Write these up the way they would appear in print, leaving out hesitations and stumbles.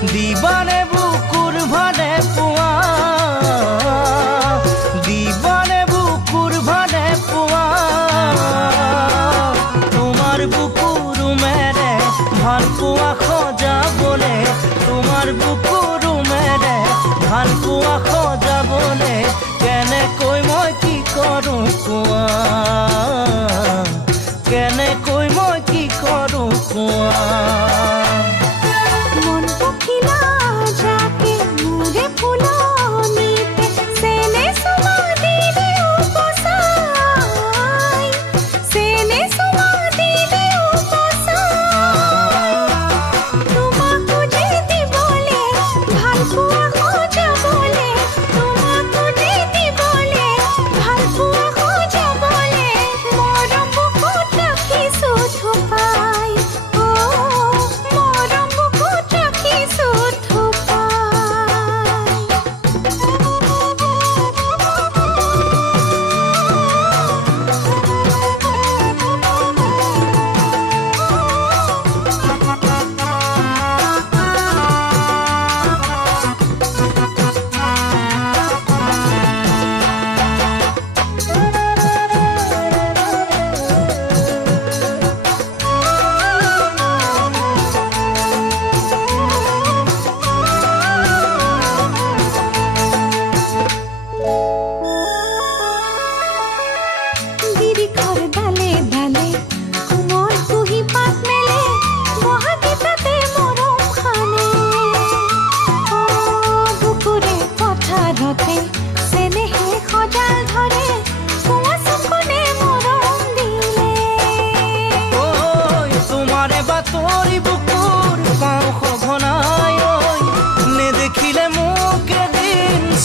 দিবানে বুকুৰ ভালে পোৱা দিবানে বুকুৰ ভালে পোৱা তোমাৰ বুকুৰ মেৰে ভাল পোৱা খজাবলে তোমাৰ বুকুৰ মেৰে ভাল পোৱা খজাবলে কেনেকৈ মই কি কৰো কোৱা কেনেকৈ মই কি কৰো কোৱা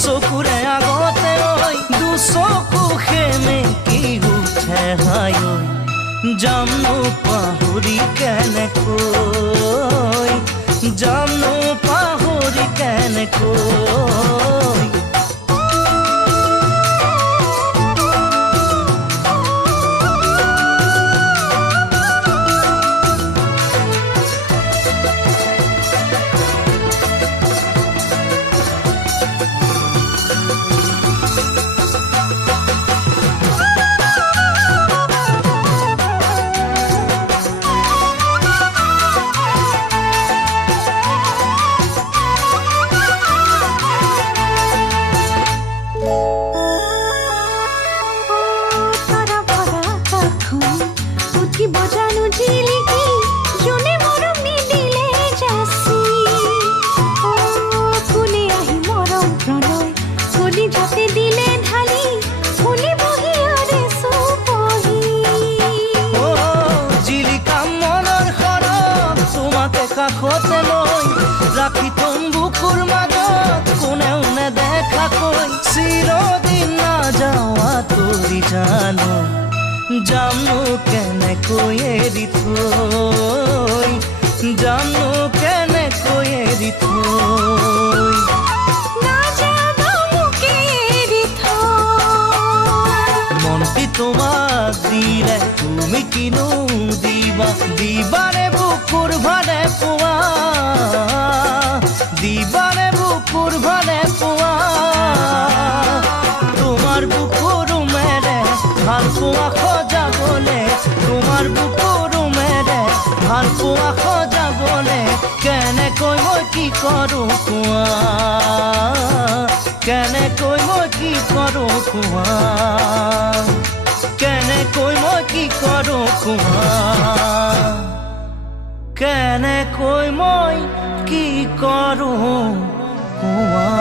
চকুৰে আগতে ঐ দুচকু খেমে কি উঠে হাই ঐ জানো পাহৰি কেনেকৈ জানো পাহৰি কেনেকৈ কাষতে লৈ ৰাখি থম বুকুৰ মাজত কোনেও নেদেখাকৈ চিৰদিন নাযাৱা তোৰি জানো জানো কেনেকৈ এৰি থৈ জানো কেনেকৈ এৰি থৈ মনটি তোমাক দিলে তুমি কিনো দিবা দিবানে বুকুৰ ভালে পোৱা দিবানে বুকুৰ ভালে পোৱা তোমাৰ বুকুৰ মেৰে ভাল পোৱা খজাবলে তোমাৰ বুকুৰ মেৰে ভাল পোৱা খজাবলে কেনেকৈ মই কি কৰো কোৱা কেনেকৈ মই কি কৰো কোৱা কেনেকৈ মই কি কৰো কোৱা কেনেকৈ মই কি কৰো কোৱা